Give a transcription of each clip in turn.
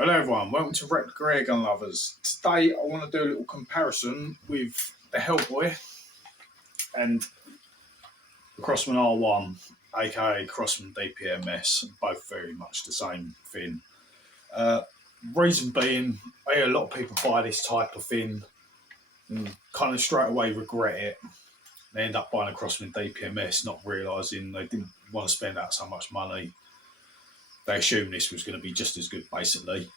Hello everyone, welcome to Replica Airgun Lovers. Today I want to do a little comparison with the Hellboy and the Crosman R1, aka Crosman dpms, both very much the same fin. Reason being, I hear a lot of people buy this type of fin and kind of straight away regret it. They end up buying a Crosman dpms, not realising they didn't want to spend out so much money. They assumed this was going to be just as good, basically.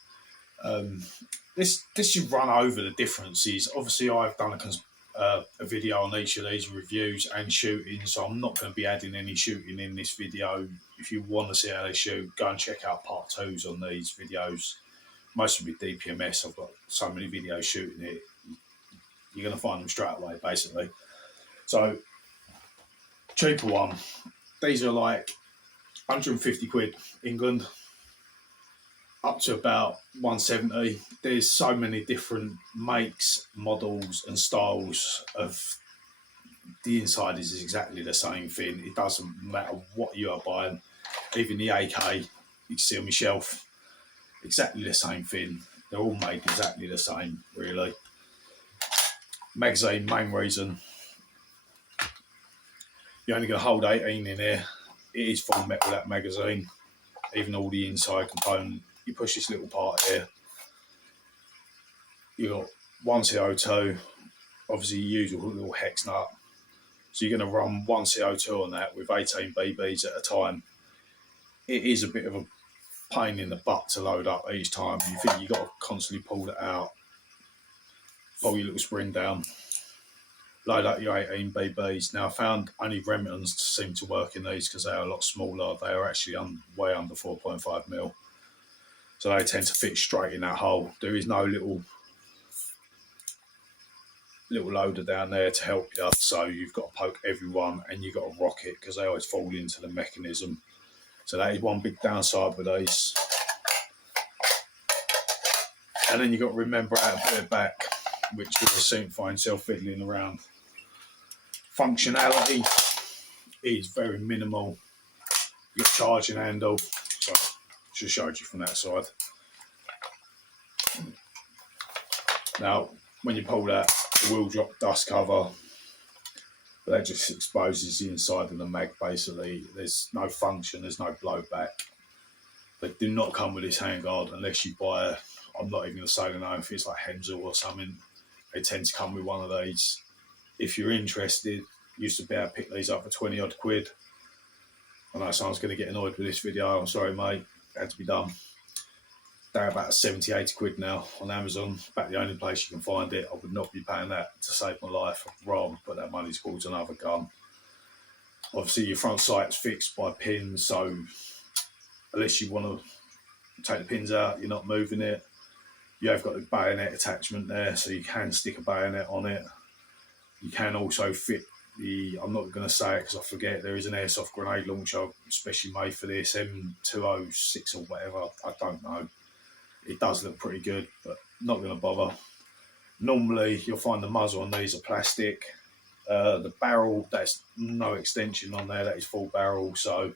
This should run over the differences. Obviously, I've done a video on each of these reviews and shooting, so I'm not going to be adding any shooting in this video. If you want to see how they shoot, go and check out part 2s on these videos. Most of them with dpms. I've got so many videos shooting it. You're going to find them straight away, basically. So, cheaper one. These are like 150 quid England, up to about 170. There's so many different makes, models and styles of the inside is exactly the same thing. It doesn't matter what you are buying. Even the AK you can see on my shelf, exactly the same thing. They're all made exactly the same, really. Magazine, main reason. You're only going to hold 18 in here. It is full metal, that magazine. Even all the inside component. You push this little part here. You've got one CO2, obviously your usual little hex nut. So you're going to run one CO2 on that with 18 BBs at a time. It is a bit of a pain in the butt to load up each time. You think you've got to constantly pull it out, pull your little spring down, load up your 18 BBs. Now I found only Remingtons seem to work in these because they are a lot smaller. They are actually way under 4.5mm. So they tend to fit straight in that hole. There is no little loader down there to help you. So you've got to poke everyone and you've got to rock it because they always fall into the mechanism. So that is one big downside with these. And then you've got to remember how to put it back, which you'll soon find yourself fiddling around. Functionality is very minimal. You've got a charging handle. So just showed you from that side. Now, when you pull that, the wheel drop dust cover, but that just exposes the inside of the mag, basically. There's no function, there's no blowback. They do not come with this handguard unless you buy I'm not even going to say the name, if it's like Hensel or something. They tend to come with one of these. If you're interested, used to be able to pick these up for 20 odd quid. I know someone's going to get annoyed with this video. I'm sorry, mate. It had to be done. They're about 70, 80 quid now on Amazon. About the only place you can find it. I would not be paying that to save my life. I'd rather put that money towards another gun. Obviously, your front sight's fixed by pins, so unless you want to take the pins out, you're not moving it. You have got the bayonet attachment there, so you can stick a bayonet on it. You can also fit the, I'm not going to say it because I forget, there is an airsoft grenade launcher especially made for this, M206 or whatever, I don't know. It does look pretty good, but not going to bother. Normally, you'll find the muzzle on these are plastic. The barrel, that's no extension on there, that is full barrel. So,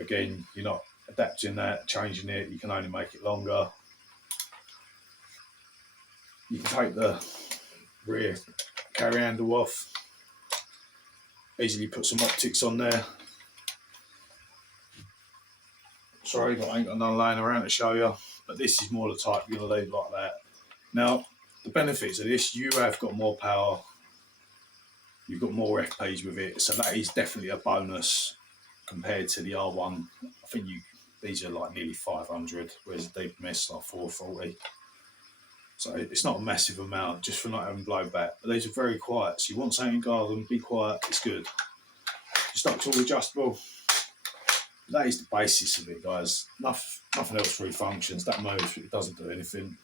again, you're not adapting that, changing it, you can only make it longer. You can take the rear carry handle off, easily put some optics on there. Sorry, I ain't got none laying around to show you, but this is more the type you're going to leave like that. Now, the benefits of this, you have got more power, you've got more FPs with it, so that is definitely a bonus compared to the R1. I think these are like nearly 500, whereas the dpms like 440. So it's not a massive amount just for not having blowback. But these are very quiet. So you want something in garden, be quiet, it's good. Your stock's all adjustable. That is the basis of it, guys. Nothing else really functions. That moves, but it doesn't do anything.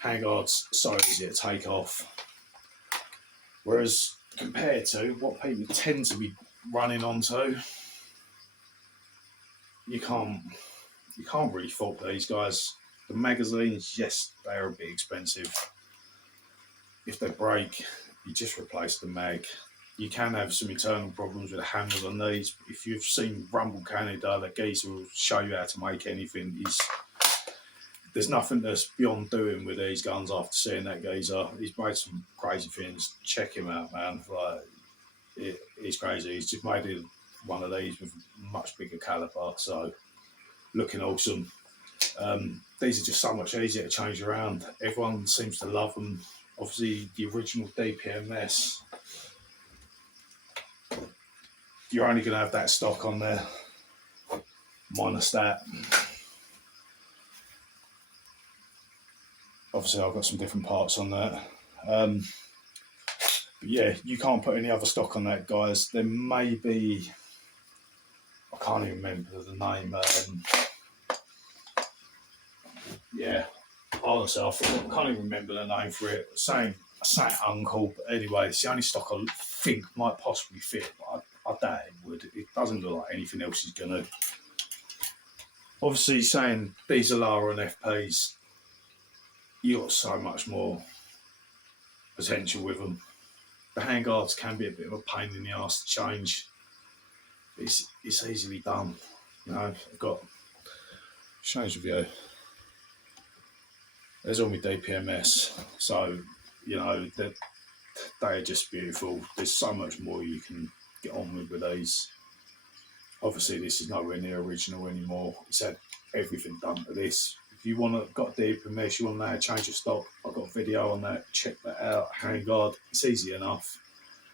Handguards, so easy to take off. Whereas compared to what people tend to be running onto, you can't really fault these guys. The magazines, yes, they are a bit expensive. If they break, you just replace the mag. You can have some internal problems with the hammers on these. If you've seen Rumble Canada, the geezer will show you how to make anything. there's nothing that's beyond doing with these guns after seeing that geezer. He's made some crazy things. Check him out, man. Like, he's crazy. He's just made one of these with much bigger caliber, so looking awesome. These are just so much easier to change around. Everyone seems to love them. Obviously, the original dpms, you're only going to have that stock on there, minus that. Obviously, I've got some different parts on that. But yeah, you can't put any other stock on that, guys. There may be, I can't even remember the name. Yeah, honestly, I can't even remember the name for it. Saying uncle, but anyway, it's the only stock I think might possibly fit, but I doubt it would. It doesn't look like anything else is gonna. Obviously, saying these Alara and FPs, you got so much more potential with them. The handguards can be a bit of a pain in the ass to change. It's easily done. You know, I've got change of view. There's all my dpms, so you know they are just beautiful. There's so much more you can get on with these. Obviously, this is nowhere near original anymore. It's had everything done to this. If you got dpms, you want to know how to change your stock, I've got a video on that. Check that out. Handguard, it's easy enough.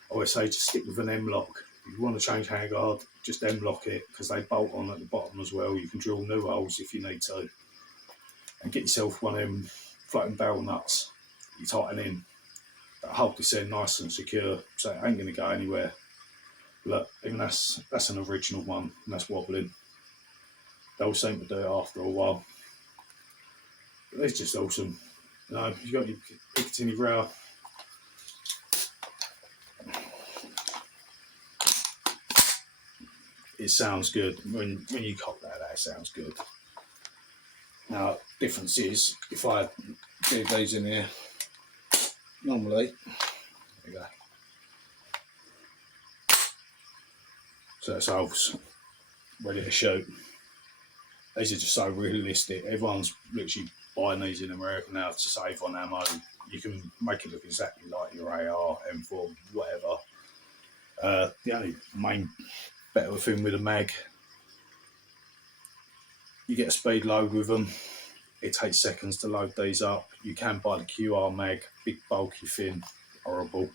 I always say just stick with an M-lock. If you want to change handguard, just M-lock it, because they bolt on at the bottom as well. You can drill new holes if you need to. And get yourself one of them floating barrel nuts. You tighten in. That hold this in nice and secure, so it ain't going to go anywhere. Look, even that's an original one, and that's wobbling. They all seem to do it after a while. But it's just awesome. You know, you got your Picatinny row. It sounds good when you cock that. That sounds good. Now, difference is if I do these in here, normally, there you go. So that's holes ready to shoot. These are just so realistic. Everyone's literally buying these in America now to save on ammo. You can make it look exactly like your AR, M4, whatever. The only main better thing with a mag, you get a speed load with them. It takes seconds to load these up. You can buy the QR mag, big, bulky, thin, horrible.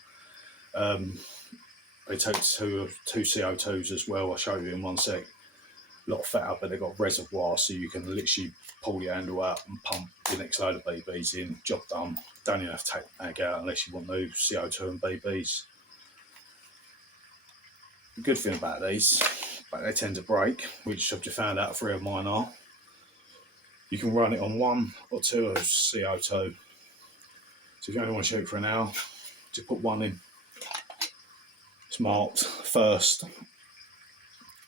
They take two CO2s as well. I'll show you in one sec. A lot fatter, but they've got reservoirs, so you can literally pull your handle out and pump your next load of BBs in. Job done. Don't even have to take the mag out unless you want new CO2 and BBs. The good thing about these, but they tend to break, which I've just found out 3 of mine are. You can run it on 1 or 2 of CO2. So if you only want to shoot for an hour, just put 1 in. It's marked first.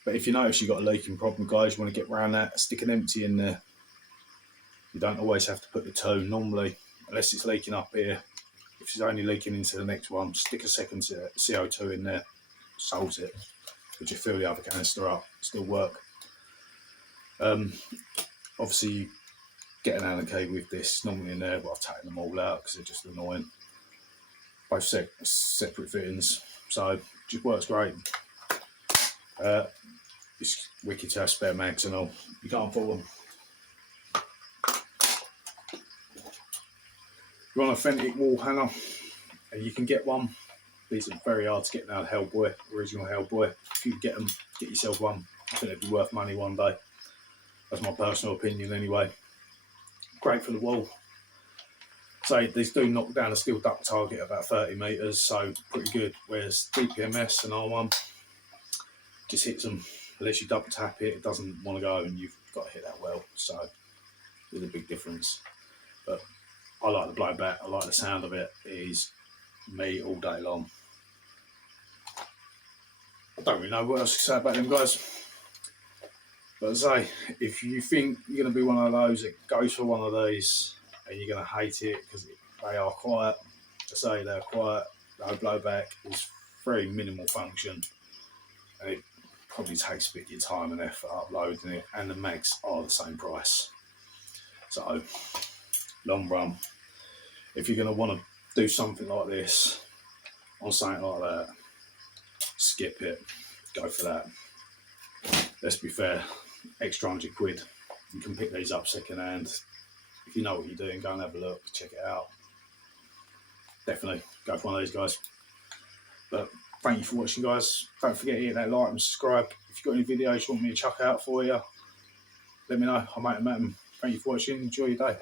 But if you notice you've got a leaking problem, guys, you want to get around that, stick an empty in there. You don't always have to put the 2 normally, unless it's leaking up here. If it's only leaking into the next one, stick a second CO2 in there, solves it. But you fill the other canister up, still work. Obviously, you get an allocator with this normally in there, but I've taken them all out because they're just annoying. Both separate fittings, so it just works great. It's wicked to have spare mags and all. You can't fault them. You want an authentic wall hanger, and you can get one. These are very hard to get now. Hellboy, original Hellboy. If you can get them, get yourself one. I think they'd be worth money one day. That's my personal opinion anyway. Great for the wall. So these do knock down a steel duct target about 30 metres, so pretty good. Whereas dpms and R1 just hits them. Unless you double tap it, it doesn't want to go, and you've got to hit that well. So there's a big difference. But I like the blowback. I like the sound of it. It is me all day long. I don't really know what else to say about them, guys. But as I say, if you think you're going to be one of those that goes for one of these and you're going to hate it because they are quiet, I say they're quiet, no blowback, it's very minimal function, and it probably takes a bit of your time and effort uploading it, and the mags are the same price. So, long run, if you're going to want to do something like this on something like that, skip it, go for that. Let's be fair, extra £100, you can pick these up second hand. If you know what you're doing, go and have a look, check it out. Definitely go for one of these guys. But thank you for watching, guys. Don't forget to hit that like and subscribe. If you've got any videos you want me to chuck out for you, let me know. I might have met them. Thank you for watching. Enjoy your day.